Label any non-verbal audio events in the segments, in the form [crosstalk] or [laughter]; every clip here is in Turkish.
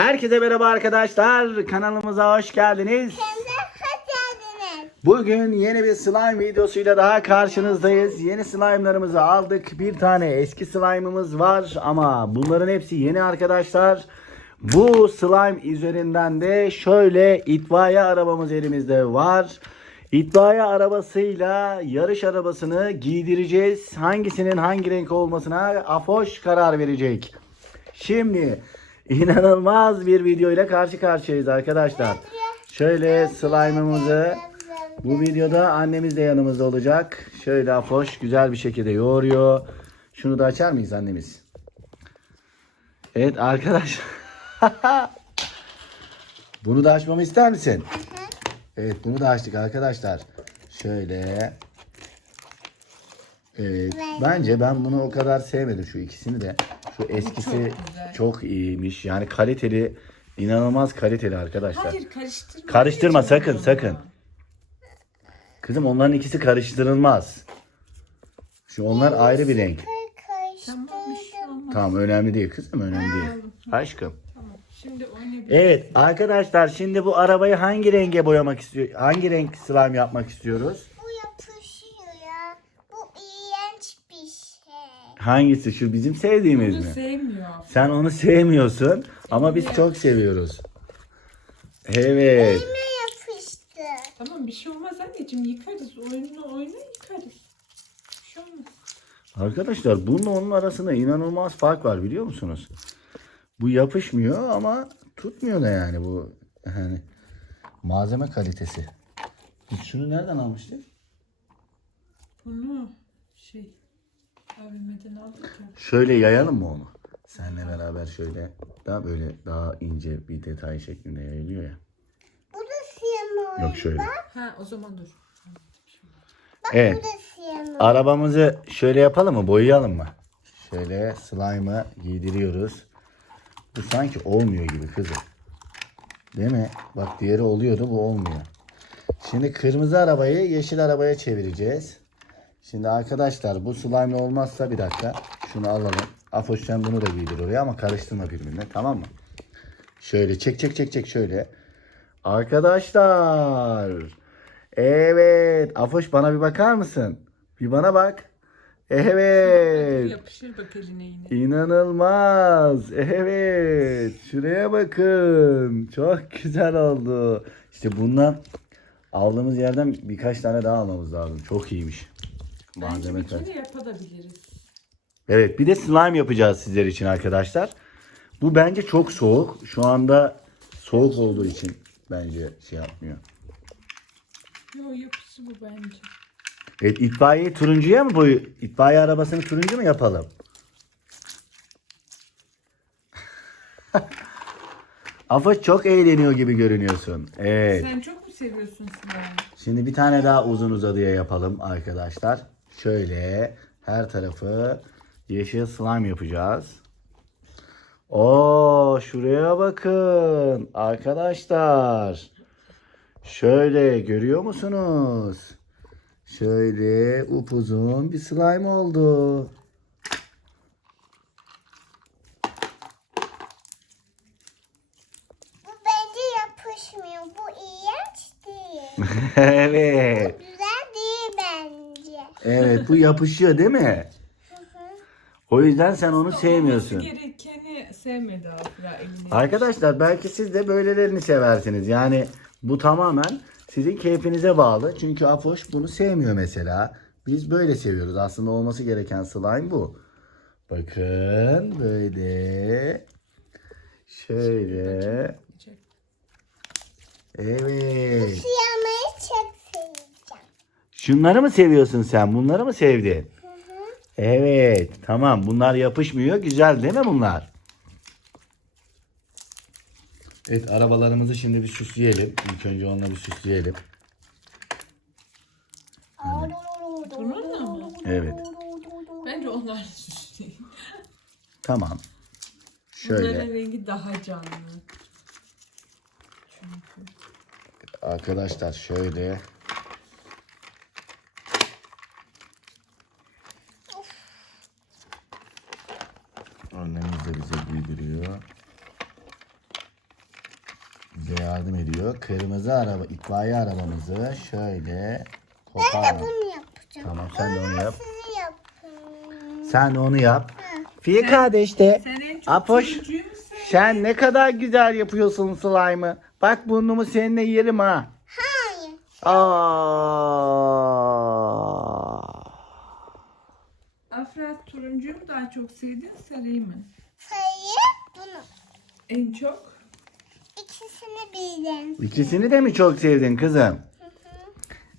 Herkese merhaba arkadaşlar. Kanalımıza hoş geldiniz. Bugün yeni bir slime videosuyla daha karşınızdayız. Yeni slime'larımızı aldık. Bir tane eski slime'ımız var ama bunların hepsi yeni arkadaşlar. Bu slime üzerinden de şöyle itfaiye arabamız elimizde var. İtfaiye arabasıyla yarış arabasını giydireceğiz. Hangisinin hangi renk olmasına Afoş karar verecek. Şimdi inanılmaz bir video ile karşı karşıyayız arkadaşlar. Şöyle slime'ımızı bu videoda annemiz de yanımızda olacak. Şöyle Afoş güzel bir şekilde yoğuruyor. Şunu da açar mıyız annemiz? Evet arkadaşlar. [laughs] bunu da açmamı ister misin? Evet bunu da açtık arkadaşlar. Şöyle. Evet. Bence ben bunu o kadar sevmedim şu ikisini de. Şu eskisi çok, iyiymiş. Yani kaliteli, inanılmaz kaliteli arkadaşlar. Hayır karıştırma. Karıştırma sakın sakın. Kızım onların ikisi karıştırılmaz. Şu onlar ayrı bir renk. Tamam şey. Tamam önemli değil kızım önemli değil. Aşkım. Tamam. Şimdi oynayabiliriz. Evet arkadaşlar şimdi bu arabayı hangi renge boyamak istiyor? Hangi renk slime yapmak istiyoruz? Bu yapışıyor ya. Bu iğrenç bir şey. Hangisi? Şu bizim sevdiğimiz Bunu mi? sevmiyor. Sen onu sevmiyorsun ama biz çok seviyoruz. Evet. Elime yapıştı. Tamam bir şey olmaz anneciğim yıkarız. Oyununu oyna yıkarız. Bir şey olmaz. Arkadaşlar bununla onun arasında inanılmaz fark var biliyor musunuz? Bu yapışmıyor ama tutmuyor da yani bu yani malzeme kalitesi. Biz şunu nereden almıştık? Bunu şey AVM'den aldık ya. Şöyle yayalım mı onu? Seninle beraber şöyle daha böyle daha ince bir detay şeklinde yayılıyor ya. Bu da siyah mı? Yok şöyle. Ha o zaman dur. Bak Evet. bu da siyah mı? Arabamızı şöyle yapalım mı? Boyayalım mı? Şöyle slime'ı giydiriyoruz. Bu sanki olmuyor gibi kızım. Değil mi? Bak diğeri oluyordu bu olmuyor. Şimdi kırmızı arabayı yeşil arabaya çevireceğiz. Şimdi arkadaşlar bu slime olmazsa bir dakika. Şunu alalım. Afoş sen bunu da giydir oraya ama karıştırma birbirine tamam mı? Şöyle çek çek çek çek şöyle. Arkadaşlar. Evet. Afoş bana bir bakar mısın? Bir bana bak. Evet. Yapışır bak eline yine. İnanılmaz. Evet. Şuraya bakın. Çok güzel oldu. İşte bundan aldığımız yerden birkaç tane daha almamız lazım. Çok iyiymiş. Bence Malzeme bir kalitesi. kere yapabiliriz. Evet bir de slime yapacağız sizler için arkadaşlar. Bu bence çok soğuk. Şu anda soğuk olduğu için bence şey yapmıyor. Yo yapısı bu bence. Evet itfaiye turuncuya mı boyu? İtfaiye arabasını turuncu mu yapalım? [laughs] Afa çok eğleniyor gibi görünüyorsun. Evet. Sen çok mu seviyorsun slime? Şimdi bir tane daha uzun uzadıya yapalım arkadaşlar. Şöyle her tarafı yeşil slime yapacağız. Oo şuraya bakın arkadaşlar. Şöyle görüyor musunuz? Şöyle upuzun bir slime oldu. Bu bence yapışmıyor. Bu iğrenç değil. [laughs] evet. Evet bu yapışıyor değil mi? O yüzden sen onu sevmiyorsun. Gerekeni sevmedi abi ya eline. Arkadaşlar belki siz de böylelerini seversiniz. Yani bu tamamen sizin keyfinize bağlı. Çünkü Afoş bunu sevmiyor mesela. Biz böyle seviyoruz. Aslında olması gereken slime bu. Bakın böyle. Şöyle. Evet. Şunları mı seviyorsun sen? Bunları mı sevdin? Evet. Tamam. Bunlar yapışmıyor. Güzel değil mi bunlar? Evet arabalarımızı şimdi bir süsleyelim. İlk önce onunla bir süsleyelim. Bununla mı? Evet. Bence onlar süs değil. Tamam. Şöyle Bunların rengi daha canlı. Çünkü. arkadaşlar şöyle. Annemiz de bize giydiriyor. bize yardım ediyor. Kırmızı araba, itfaiye arabamızı şöyle Ben de bunu yapacağım. Tamam sen de onu yap. Siz yapın. Sen de onu yap. Fil kardeş de. Sen en çok Apoş. turuncuyu? Sen ne kadar güzel yapıyorsun slime'ı. Bak burnumu seninle yerim ha. Hayır. Aa. Afra turuncuyu mu daha çok sevdin sarıyı mı? Sayı bunu. En çok? İkisini birden. İkisini de mi çok sevdin kızım?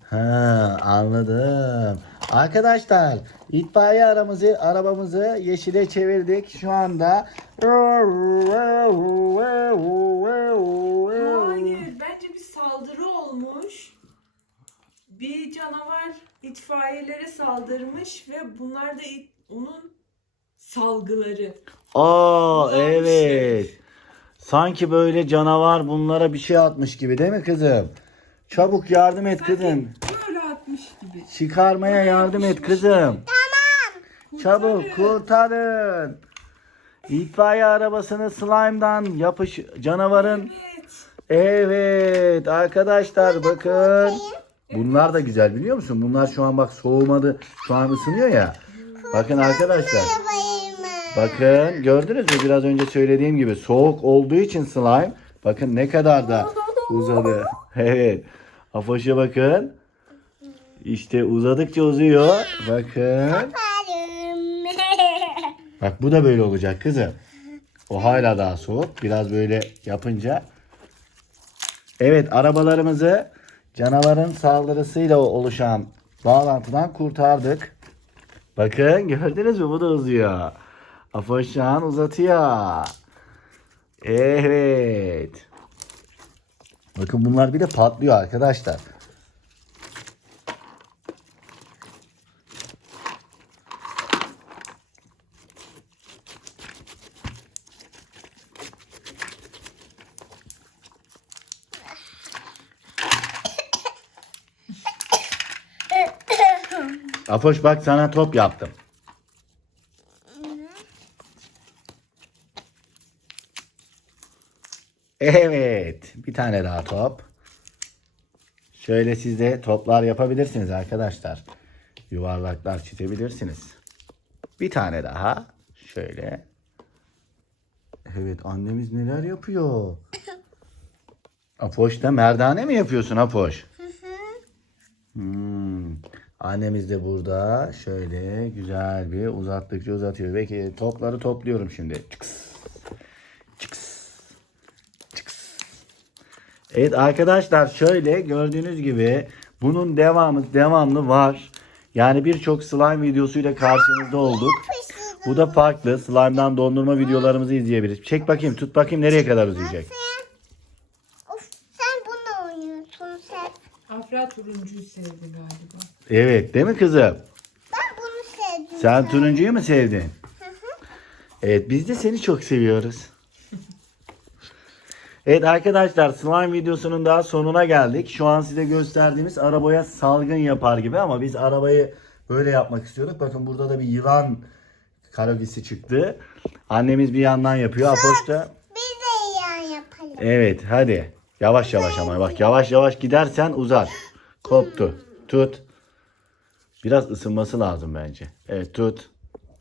Ha, anladım. Arkadaşlar itfaiye aramızı arabamızı yeşile çevirdik. Şu anda Hayır, bence bir saldırı olmuş. Bir canavar itfaiyelere saldırmış ve bunlar da it- onun salgıları. Aa Güzel bir evet. Sanki böyle canavar bunlara bir şey atmış gibi değil mi kızım? Çabuk yardım et Sanki kızım. böyle atmış gibi. Çıkarmaya yardım et kızım. Çabuk Kurtarın. kurtarın. İtfaiye arabasını slime'dan yapış canavarın. Evet. Evet arkadaşlar bakın. Bunlar da güzel biliyor musun? Bunlar şu an bak soğumadı. Şu an ısınıyor ya. Bakın arkadaşlar. Bakın gördünüz mü biraz önce söylediğim gibi soğuk olduğu için slime bakın ne kadar da uzadı. [laughs] Evet. Afoş'a bakın. İşte uzadıkça uzuyor. Bakın. Bak bu da böyle olacak kızım. O hala daha soğuk. Biraz böyle yapınca. Evet arabalarımızı canavarın saldırısıyla oluşan bağlantıdan kurtardık. Bakın gördünüz mü bu da uzuyor. Afoş şu an uzatıyor. Evet. Bakın bunlar bir de patlıyor arkadaşlar. Afoş bak sana top yaptım. Evet. Bir tane daha top. Şöyle siz de toplar yapabilirsiniz arkadaşlar. Yuvarlaklar çizebilirsiniz. Bir tane daha. Şöyle. Evet annemiz neler yapıyor? [laughs] Apoş da merdane mi yapıyorsun Apoş? Hmm. Annemiz de burada şöyle güzel bir uzattıkça uzatıyor. Peki topları topluyorum şimdi. Çıks. Evet arkadaşlar şöyle gördüğünüz gibi bunun devamı devamlı var. Yani birçok slime videosuyla karşınızda olduk. Bu da farklı. Slime'dan dondurma videolarımızı izleyebiliriz. Çek bakayım tut bakayım nereye kadar uzayacak. Of sen bunu oynuyorsun sen. Afra turuncuyu sevdi galiba. Evet değil mi kızım? Ben bunu sevdim. Sen turuncuyu mu sevdin? Evet biz de seni çok seviyoruz. Evet arkadaşlar slime videosunun daha sonuna geldik. Şu an size gösterdiğimiz arabaya salgın yapar gibi ama biz arabayı böyle yapmak istiyorduk. Bakın burada da bir yılan karagisi çıktı. Annemiz bir yandan yapıyor. Apoş da Biz de yan yapalım. Evet hadi. Yavaş yavaş ama bak yavaş yavaş gidersen uzar. Koptu. Tut. Biraz ısınması lazım bence. Evet tut.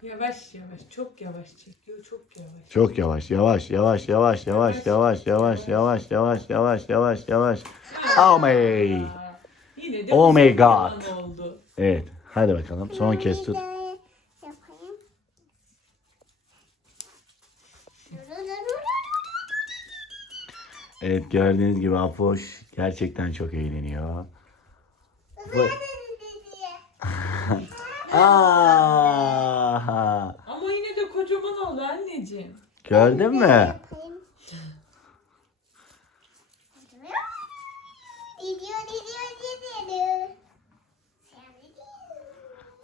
Yavaş yavaş, çok yavaş çekiyor, çok yavaş. Çok yavaş yavaş yavaş yavaş yavaş yavaş yavaş yavaş yavaş yavaş yavaş yavaş. Oh my. Aa, Yine de Oh my God. oldu. Evet hadi bakalım son kez tut. Yapayım. Evet gördüğünüz gibi Apoş gerçekten çok eğleniyor. Bu- [laughs] Aa, Ama yine de kocaman oldu anneciğim. gördün mü?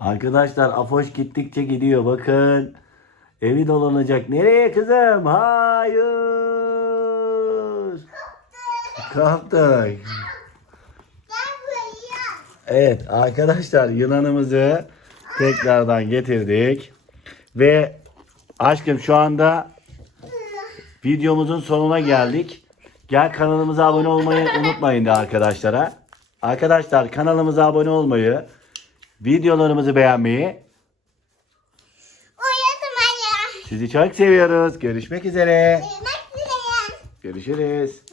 Arkadaşlar Afoş gittikçe gidiyor bakın. Evi dolanacak. Nereye kızım? Hayır. Kaptık. Evet arkadaşlar yılanımızı tekrardan getirdik. Ve aşkım şu anda videomuzun sonuna geldik. Gel kanalımıza abone olmayı unutmayın de arkadaşlara. Arkadaşlar kanalımıza abone olmayı, videolarımızı beğenmeyi. Sizi çok seviyoruz. Görüşmek üzere. Uyumak üzere. Görüşürüz.